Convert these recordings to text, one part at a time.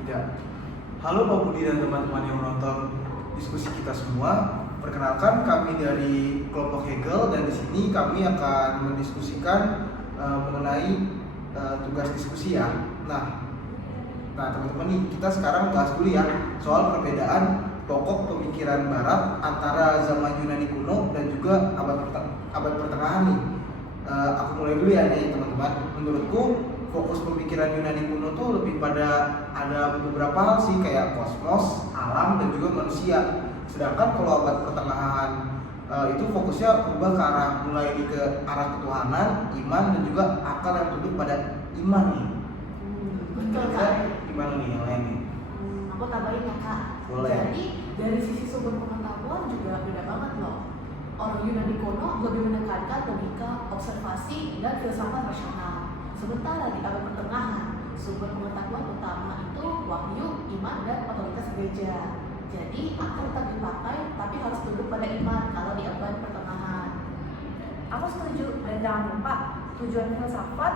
Tidak. Halo Pak Budi dan teman-teman yang menonton diskusi kita semua. Perkenalkan, kami dari kelompok Hegel dan di sini kami akan mendiskusikan mengenai tugas diskusi ya. Nah teman-teman nih, kita sekarang bahas dulu ya soal perbedaan pokok pemikiran Barat antara zaman Yunani kuno dan juga abad pertengahan nih. Aku mulai dulu ya nih teman-teman. Menurutku fokus pemikiran Yunani kuno tuh lebih pada ada beberapa hal sih, kayak kosmos, alam, dan juga manusia. Sedangkan kalau abad pertengahan itu fokusnya berubah ke arah mulai ke arah ketuhanan, iman, dan juga akal yang tunduk pada iman nih. Betul Kak. Gimana nih yang lain nih? Aku tambahin ya Kak. Boleh. Jadi dari sisi sumber pengetahuan juga beda banget loh. Orang Yunani kuno lebih menekankan logika, observasi, dan filsafat rasional. Sementara di abad pertengahan, sumber pengetahuan utama itu wahyu, iman, dan otoritas gereja. Jadi akal tetap dipakai, tapi harus tunduk pada iman kalau di abad pertengahan. Aku setuju, dan jangan lupa tujuan filsafat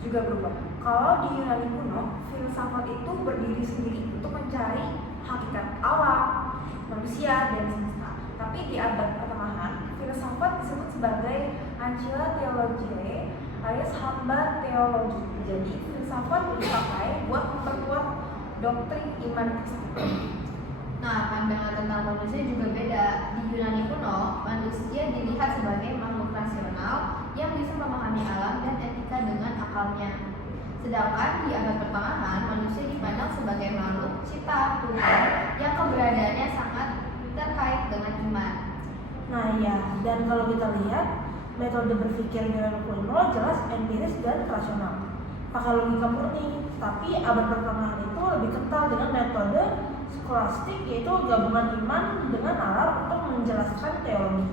juga berubah. Kalau di Yunani kuno, filsafat itu berdiri sendiri untuk mencari hakikat alam, manusia, dan semesta. Tapi di abad pertengahan, filsafat disebut sebagai ancilla theologiae alias hamba teologi. Jadi filsafat dipakai buat memperkuat doktrin iman Kristen. Nah, pandangan tentang manusia juga beda. Di Yunani kuno, manusia dilihat sebagai makhluk rasional yang bisa memahami alam dan etika dengan akalnya. Sedangkan di abad pertengahan, manusia dipandang sebagai makhluk ciptaan Tuhan yang keberadaannya sangat terkait dengan iman. Nah ya, dan kalau kita lihat metode berpikir Yunani kuno jelas empiris dan rasional, pakai logika murni. Tapi abad pertengahan itu lebih kental dengan metode skolastik, yaitu gabungan iman dengan nalar untuk menjelaskan teologi.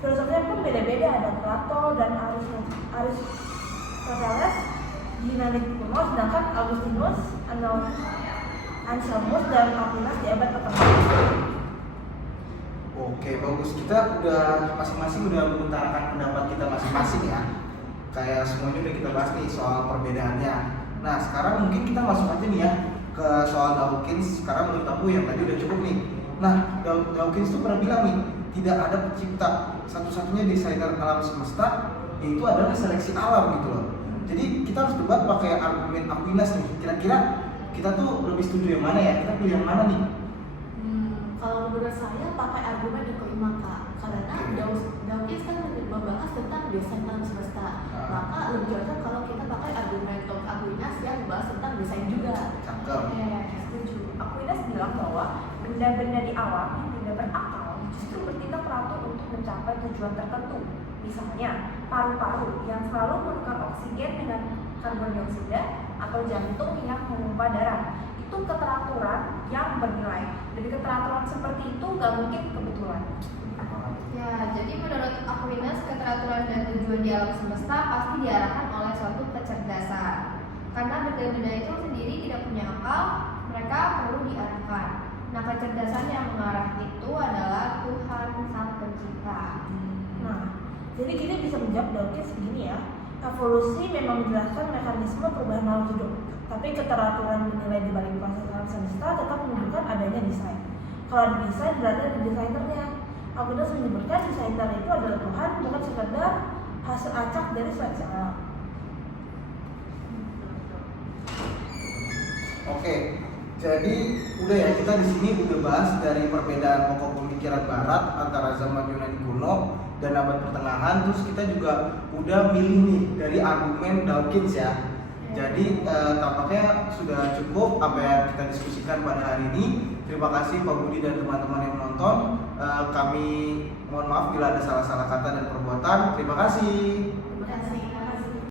Filosofinya pun beda-beda, ada Plato dan Aristoteles di Yunani kuno, sedangkan Augustinus, Anselmus, dan Aquinas di abad pertengahan. Oke, bagus. Kita udah masing-masing udah mengutarakan pendapat kita masing-masing ya. Kayak semuanya udah kita bahas nih soal perbedaannya. Nah, sekarang mungkin kita masuk aja nih ya ke soal Dawkins. Sekarang menurut aku yang tadi udah cukup nih. Nah, Dawkins tuh pernah bilang nih, tidak ada pencipta, satu-satunya desainer alam semesta yaitu adalah seleksi alam gitu loh. Jadi kita harus debat pakai argumen Aquinas nih. Kira-kira kita tuh lebih setuju yang mana ya? Kita pilih yang mana nih? Kalau menurut saya pakai argumen yang kelima Kak, karena Dawkins kan membahas tentang desain alam semesta. Maka lebih cocok kalau kita pakai argumen Aquinas yang membahas tentang desain juga. Cakep. Setuju. Aquinas bilang bahwa benda-benda di alam yang tidak berakal justru bertindak teratur untuk mencapai tujuan tertentu. Misalnya, paru-paru yang selalu menukar oksigen dengan karbon dioksida atau jantung yang memompa darah. Itu keteraturan yang bernilai. Jadi keteraturan seperti itu nggak mungkin kebetulan. Ya, jadi menurut Aquinas, keteraturan dan tujuan di alam semesta pasti diarahkan oleh suatu kecerdasan. Karena benda-benda itu sendiri tidak punya akal, mereka perlu diarahkan. Nah, kecerdasan yang mengarah itu adalah Tuhan Sang Pencipta. Nah, jadi kita bisa menjawab Dawkins begini ya. Evolusi memang menjelaskan mekanisme perubahan makhluk hidup, tapi keteraturan menilai di balik proses alam semesta tetap menunjukkan adanya desain. Kalau ada desain berarti ada desainernya. Aquinas menyebutkan desainer itu adalah Tuhan, bukan sekedar hasil acak dari seleksi alam. Oke, jadi udah ya, kita di sini udah bahas dari perbedaan pokok pemikiran Barat antara zaman Yunani kuno dan abad pertengahan. Terus kita juga udah milih nih dari argumen Dawkins ya. Jadi tampaknya sudah cukup apa yang kita diskusikan pada hari ini. Terima kasih Pak Budi dan teman-teman yang menonton. Kami mohon maaf bila ada salah-salah kata dan perbuatan. Terima kasih.